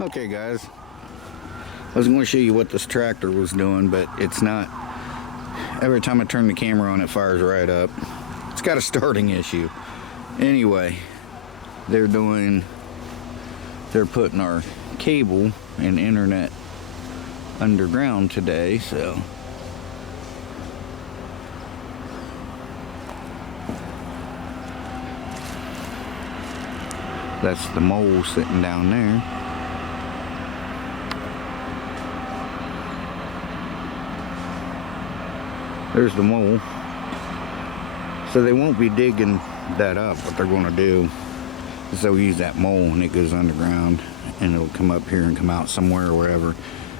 Okay guys, I was going to show you what this tractor was doing, but it's not. Every time I turn the camera on, it fires right up. It's got a starting issue. Anyway, they're putting our cable and internet underground today, so that's the mole sitting down there. There's the mole. So they won't be digging that up. What they're going to do is they'll use that mole and it goes underground and it'll come up here and come out somewhere or wherever,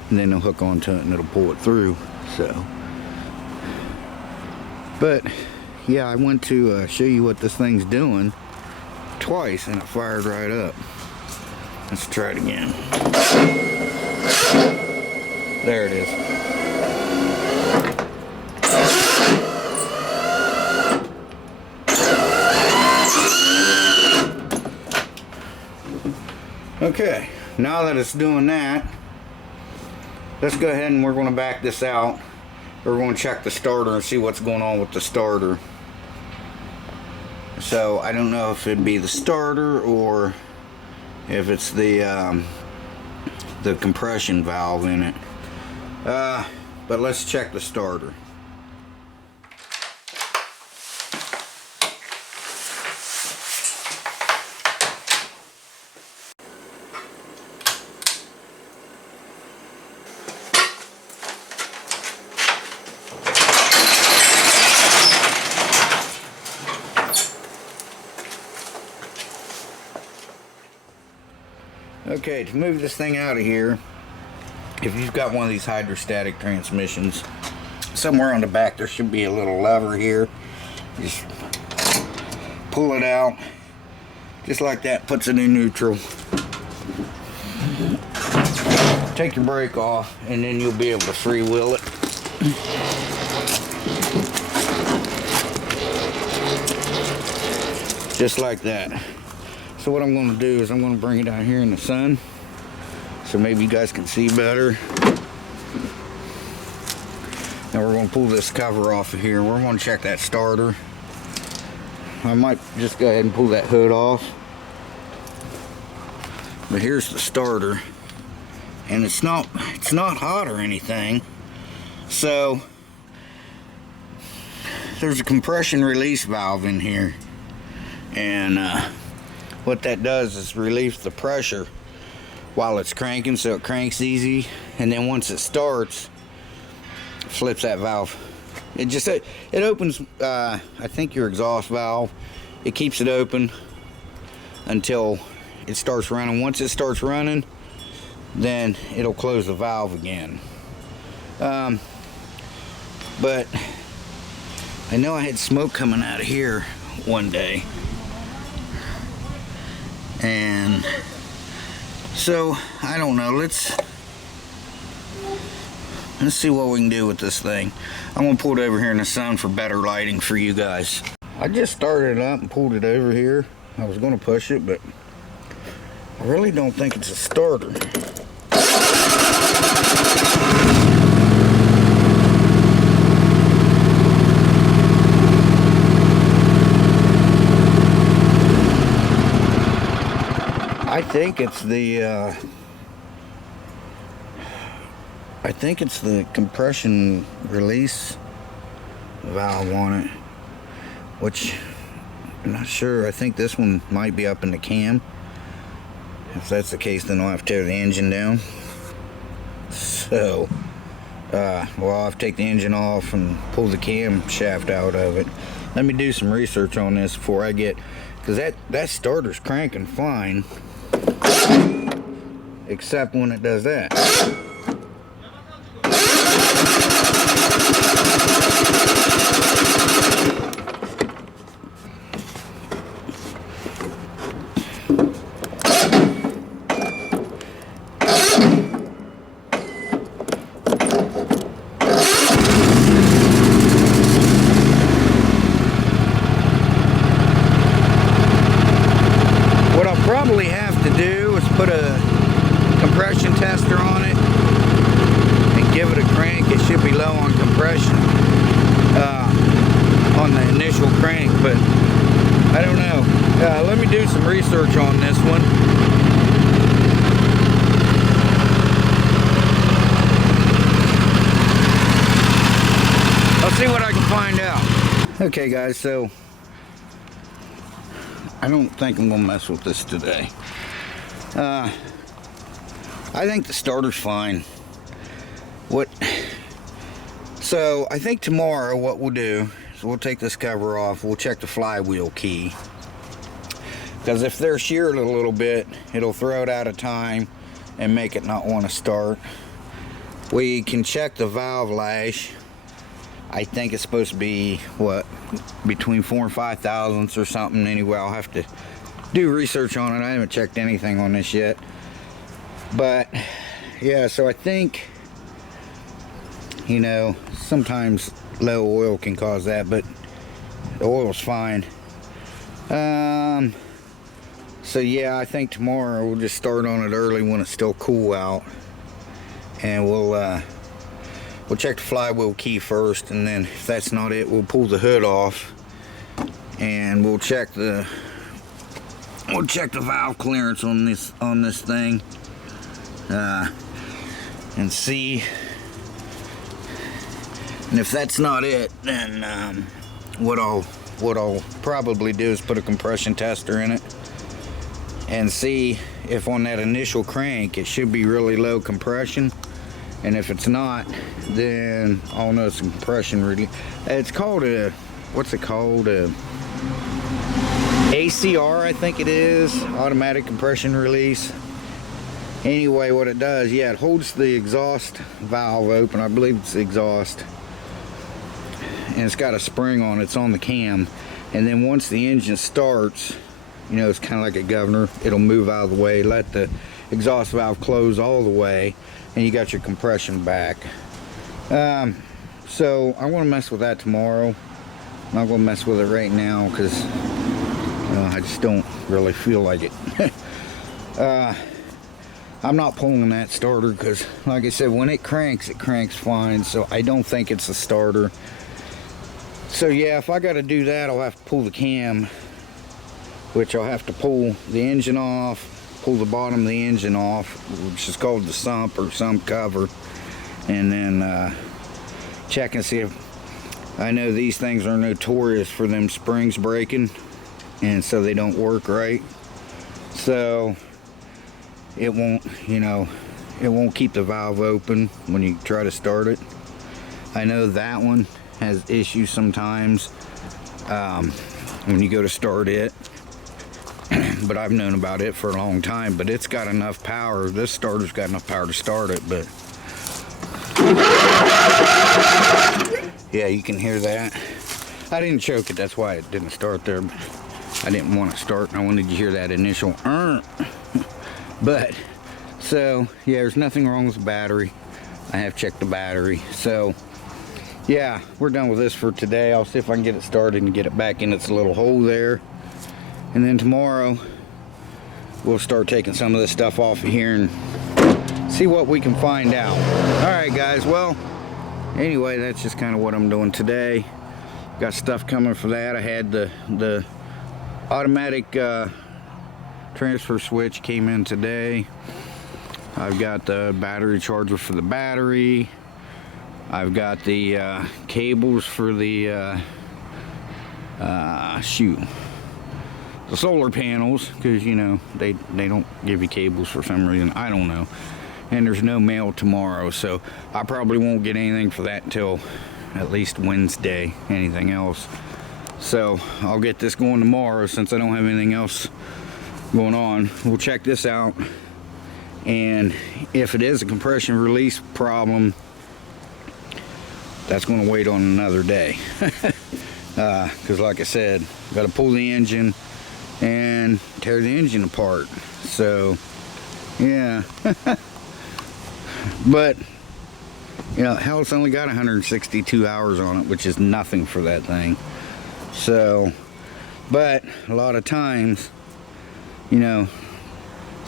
and then they'll hook onto it and it'll pull it through. So, but yeah, I went to show you what this thing's doing twice and it fired right up. Let's try it again. There it is. Okay, now that it's doing that, let's go ahead and we're going to back this out. We're going to check the starter and see what's going on with the starter. So I don't know if it'd be the starter or if it's the compression valve in it. But let's check the starter. Okay, to move this thing out of here, if you've got one of these hydrostatic transmissions, somewhere on the back there should be a little lever here. Just pull it out, just like that, puts it in neutral. Take your brake off, and then you'll be able to freewheel it. Just like that. So what I'm going to do is I'm going to bring it out here in the sun so maybe you guys can see better. Now we're going to pull this cover off of here. We're going to check that starter. I might just go ahead and pull that hood off. But here's the starter, and it's not hot or anything. So there's a compression release valve in here, and what that does is relieve the pressure while it's cranking, so it cranks easy, and then once it starts, flips that valve. It opens, I think, your exhaust valve. It keeps it open until it starts running. Once it starts running, then it'll close the valve again. But I know I had smoke coming out of here one day. And so I don't know, let's see what we can do with this thing. I'm gonna pull it over here in the sun for better lighting for you guys. I just started it up and pulled it over here. I was gonna push it, but I really don't think it's a starter. I think it's the compression release valve on it, which I'm not sure. I think this one might be up in the cam. If that's the case, then I'll have to tear the engine down. So, well, I'll have to take the engine off and pull the cam shaft out of it. Let me do some research on this before I get, because that starter's cranking fine, except when it does that. What I'll probably have to do is put a compression tester on it and give it a crank. It should be low on compression on the initial crank, but I don't know. Let me do some research on this one. I'll see what I can find out. Okay guys, so I don't think I'm gonna mess with this today. I think the starter's fine. So I think tomorrow what we'll do is we'll take this cover off, we'll check the flywheel key. Because if they're sheared a little bit, it'll throw it out of time and make it not want to start. We can check the valve lash. I think it's supposed to be, what, between 4 and 5 thousandths or something. Anyway, I'll have to do research on it. I haven't checked anything on this yet. But, yeah, so I think, you know, sometimes low oil can cause that, but the oil's fine. So, yeah, I think tomorrow we'll just start on it early when it's still cool out. And we'll check the flywheel key first, and then if that's not it, we'll pull the hood off and we'll check the valve clearance on this thing and see. And if that's not it, then what I'll probably do is put a compression tester in it and see if on that initial crank it should be really low compression. And if it's not, then I'll know some compression relief. It's called what's it called? ACR, I think it is, automatic compression release. Anyway, what it does, yeah, it holds the exhaust valve open. I believe it's the exhaust. And it's got a spring on it, it's on the cam. And then once the engine starts, you know, it's kind of like a governor. It'll move out of the way, let the exhaust valve close all the way, and you got your compression back. So I want to mess with that tomorrow. I'm not going to mess with it right now because I just don't really feel like it. I'm not pulling that starter because, like I said, when it cranks fine. So I don't think it's a starter. So yeah, if I got to do that, I'll have to pull the cam, which I'll have to pull the engine off, pull the bottom of the engine off, which is called the sump or sump cover, and then check and see if, I know these things are notorious for them springs breaking, and so they don't work right. So it won't, you know, it won't keep the valve open when you try to start it. I know that one has issues sometimes when you go to start it. But I've known about it for a long time, but it's got enough power. This starter's got enough power to start it, but yeah, you can hear that. I didn't choke it, that's why it didn't start there. I didn't want to start, and I wanted you to hear that initial but so yeah, there's nothing wrong with the battery. I have checked the battery. So yeah, we're done with this for today. I'll see if I can get it started and get it back in its little hole there. And then tomorrow, we'll start taking some of this stuff off of here and see what we can find out. Alright guys, well, anyway, that's just kind of what I'm doing today. Got stuff coming for that. I had the automatic transfer switch came in today. I've got the battery charger for the battery. I've got the cables for the the solar panels, because you know they don't give you cables for some reason, I don't know. And there's no mail tomorrow, so I probably won't get anything for that until at least Wednesday, anything else. So I'll get this going tomorrow since I don't have anything else going on. We'll check this out, and if it is a compression release problem, that's going to wait on another day. Because like I said, got to pull the engine and tear the engine apart. So yeah. But you know, hell, it's only got 162 hours on it, which is nothing for that thing. So, but a lot of times, you know,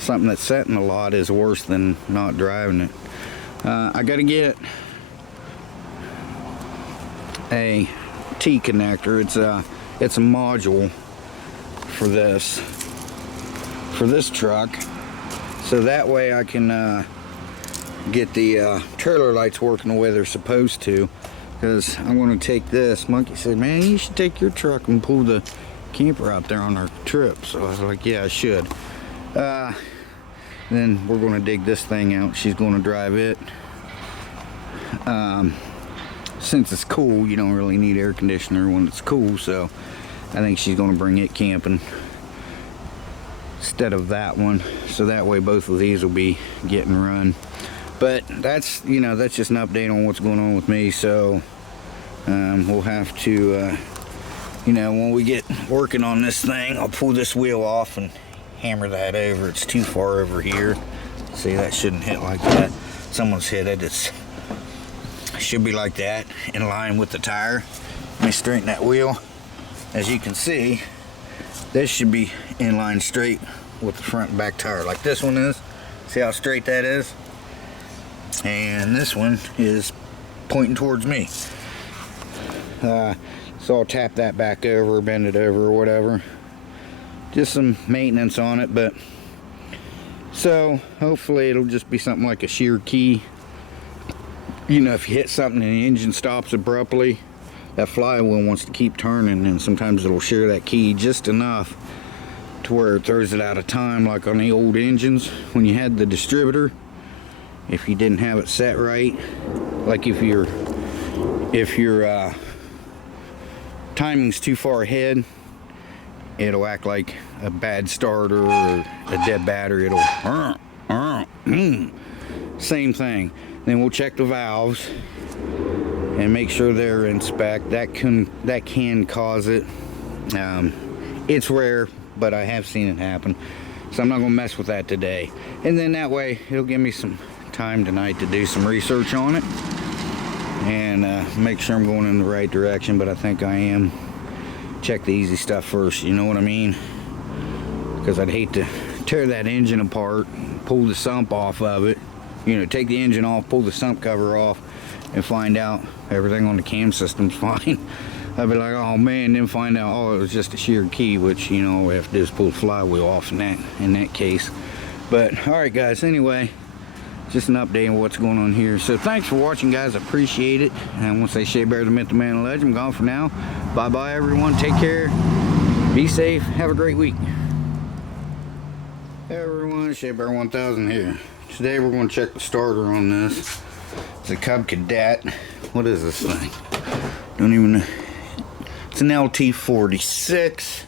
something that's set in a lot is worse than not driving it. I gotta get a T connector. It's a module for this truck, so that way I can get the trailer lights working the way they're supposed to. Because I'm going to take this. Monkey said, man, you should take your truck and pull the camper out there on our trip. So I was like, yeah, I should. Then we're going to dig this thing out. She's going to drive it. Since it's cool, you don't really need air conditioner when it's cool. So I think she's going to bring it camping instead of that one. So that way both of these will be getting run. But that's, you know, that's just an update on what's going on with me. So we'll have to, you know, when we get working on this thing, I'll pull this wheel off and hammer that over. It's too far over here. See, that shouldn't hit like that. Someone's hit it. It should be like that, in line with the tire. Let me straighten that wheel. As you can see, this should be in line straight with the front and back tire, like this one is. See how straight that is? And this one is pointing towards me. So I'll tap that back over, bend it over or whatever. Just some maintenance on it, but so hopefully it'll just be something like a shear key. You know, if you hit something and the engine stops abruptly, that flywheel wants to keep turning, and sometimes it'll shear that key just enough to where it throws it out of time, like on the old engines when you had the distributor. If you didn't have it set right, like if your timing's too far ahead, it'll act like a bad starter or a dead battery. It'll same thing. Then we'll check the valves and make sure they're in spec. That can cause it. It's rare, but I have seen it happen, so I'm not gonna mess with that today. And then that way it'll give me some time tonight to do some research on it and make sure I'm going in the right direction. But I think I am. Check the easy stuff first, you know what I mean? Because I'd hate to tear that engine apart, pull the sump off of it, you know, take the engine off, pull the sump cover off, and find out everything on the cam system's fine. I'd be like, oh man, then find out, oh, it was just a shear key, which, you know, all we have to do is pull the flywheel off in that case. But all right guys, anyway, just an update on what's going on here. So thanks for watching, guys. I appreciate it. And I want to say Shea Bear, the myth, the man, the legend. I'm gone for now. Bye bye everyone, take care, be safe, have a great week. Hey everyone, Shea Bear 1000 here. Today we're going to check the starter on this. It's a Cub Cadet. What is this thing? Don't even know. It's an LT46.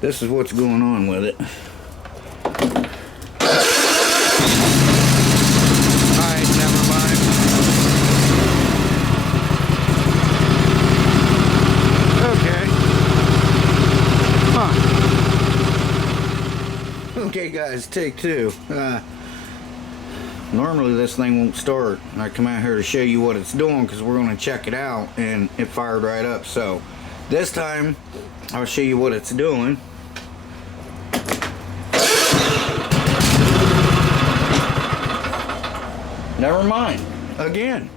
This is what's going on with it. Alright, never mind. Okay. Huh. Okay guys, take two. Normally this thing won't start. I come out here to show you what it's doing because we're going to check it out, and it fired right up. So this time I'll show you what it's doing. Never mind. Again.